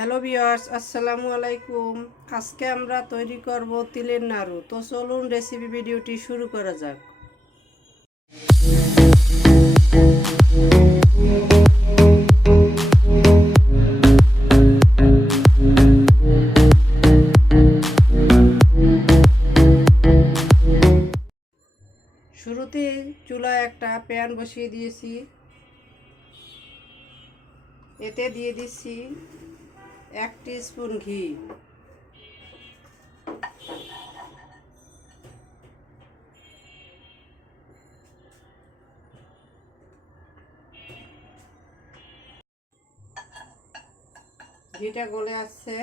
Hello বিয়ার্স আসসালামু আলাইকুম। আজকে আমরা তৈরি করব তিলের নাড়ু। তো চলুন রেসিপি ভিডিওটি শুরু করা যাক। শুরুতে চুলায় একটা প্যান বসিয়ে দিয়েছি। এতে দিয়ে দিচ্ছি এক স্পুন ঘি। ঘিটা গলে আসছে।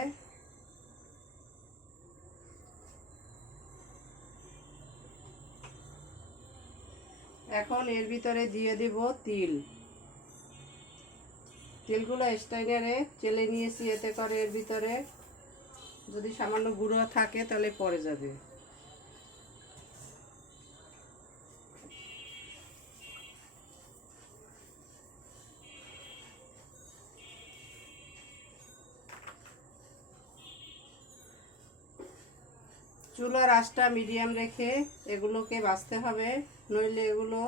এখন এর ভিতরে দিয়ে দিব তিল। তেলগুলো স্টাইনারে চেলে নিয়েছি এতে করে এর ভিতরে। যদি সামান্য গুঁড়ো থাকে তাহলে পড়ে যাবে। চুলার আঁচটা মিডিয়াম রেখে এগুলোকে বাছতে হবে, নইলে এগুলো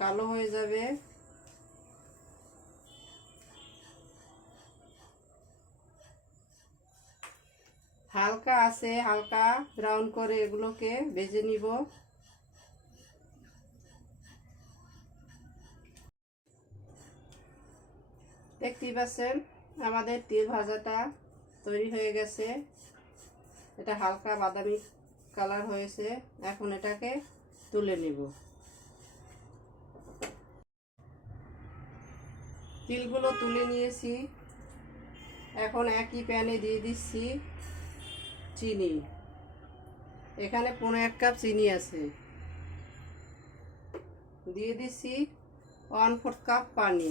কালো হয়ে যাবে। হালকা আছে, হালকা ব্রাউন করে এগুলোকে ভেজে নিব। দেখতেই পাচ্ছেন, আমাদের তিল ভাজাটা তৈরি হয়ে গেছে। এটা হালকা বাদামি কালার হয়েছে, এখন এটাকে তুলে নিব। তিলগুলো তুলে নিয়েছি। এখন একই প্যানে দিয়ে দিচ্ছি। চিনি। এখানে পনেরো এক কাপ চিনি আছে। দিয়ে দিচ্ছি ওয়ান ফোর্থ কাপ পানি।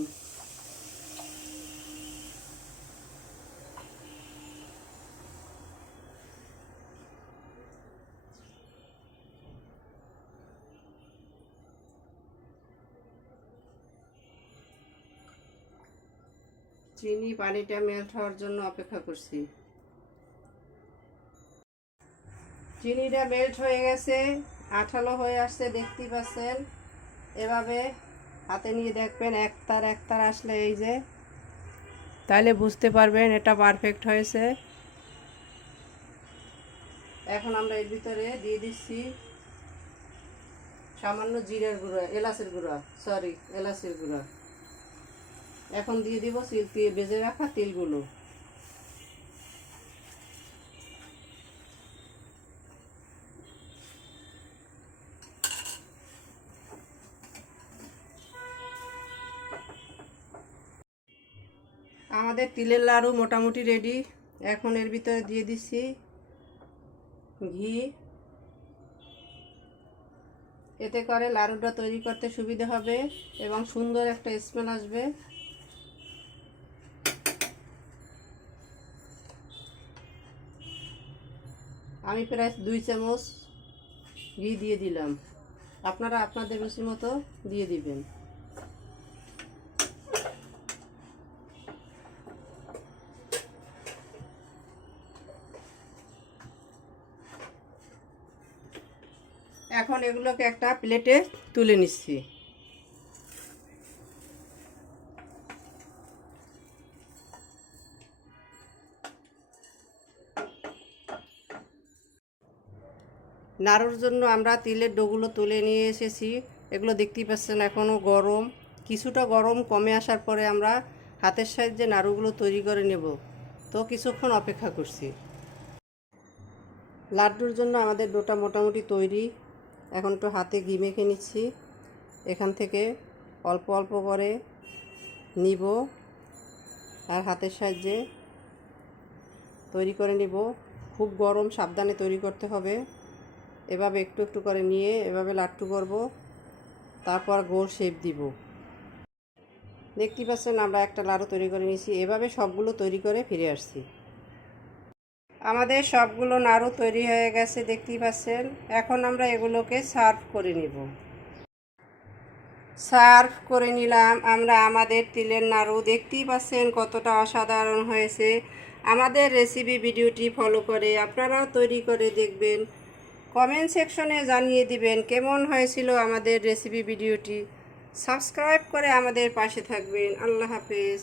চিনি পানিটা মেল্ট হওয়ার জন্য অপেক্ষা করছি। চিনিটা মেল্ট হয়ে গেছে, আঠালো হয়ে আসছে দেখতেই পাচ্ছেন? এভাবে হাতে নিয়ে দেখবেন, একতার একতার আসলে এই যে। তাহলে বুঝতে পারবেন এটা পারফেক্ট হয়েছে। এখন আমরা এর ভিতরে দিয়ে দিচ্ছি সামান্য জিরের গুঁড়া, এলাচের গুঁড়া সরি এলাচের গুঁড়া। এখন দিয়ে দিব তিল বেজে রাখা তিলগুলো। আমাদের তিলের লাড়ু মোটামুটি রেডি এখন এর ভিতরে দিয়ে দিচ্ছি ঘি। এতে করে লাড়ুটা তৈরি করতে সুবিধা হবে এবং সুন্দর একটা স্মেল আসবে। আমি প্রায় দুই চামচ ঘি দিয়ে দিলাম। আপনারা আপনাদের রুচি মতো দিয়ে দিবেন। এখন এগুলোকে একটা প্লেটে তুলে নিচ্ছি। নাড়ুর জন্য আমরা তিলের ডোগুলো তুলে নিয়ে এসেছি। এগুলো দেখতেই পাচ্ছেন এখনও গরম। কিছুটা গরম কমে আসার পরে আমরা হাতের সাহায্যে নাড়ুগুলো তৈরি করে নেব। তো কিছুক্ষণ অপেক্ষা করছি। লাড্ডুর জন্য আমাদের ডোটা মোটামুটি তৈরি। এখন একটু হাতে ঘি মেখে নিচ্ছি। এখান থেকে অল্প অল্প করে নিব আর হাতের সাহায্যে তৈরি করে নিব। খুব গরম সাবধানে তৈরি করতে হবে। এভাবে একটু একটু করে নিয়ে এভাবে লাট্টু করব, তারপর গোল শেপ দিব। দেখতে পাচ্ছেন আমরা একটা লাড়ু তৈরি করে নিয়েছি। এভাবে সবগুলো তৈরি করে ফিরে আসছি। আমাদের সবগুলো নাড়ু তৈরি হয়ে গেছে, দেখতেই পাচ্ছেন। এখন আমরা এগুলোকে সার্ভ করে নিব। সার্ভ করে নিলাম আমরা আমাদের তিলের নাড়ু। দেখতেই পাচ্ছেন কতটা অসাধারণ হয়েছে। আমাদের রেসিপি ভিডিওটি ফলো করে, আপনারাও তৈরি করে দেখবেন। কমেন্ট সেকশনে জানিয়ে দিবেন কেমন হয়েছিল আমাদের রেসিপি ভিডিওটি। সাবস্ক্রাইব করে আমাদের পাশে থাকবেন। আল্লাহ হাফেজ।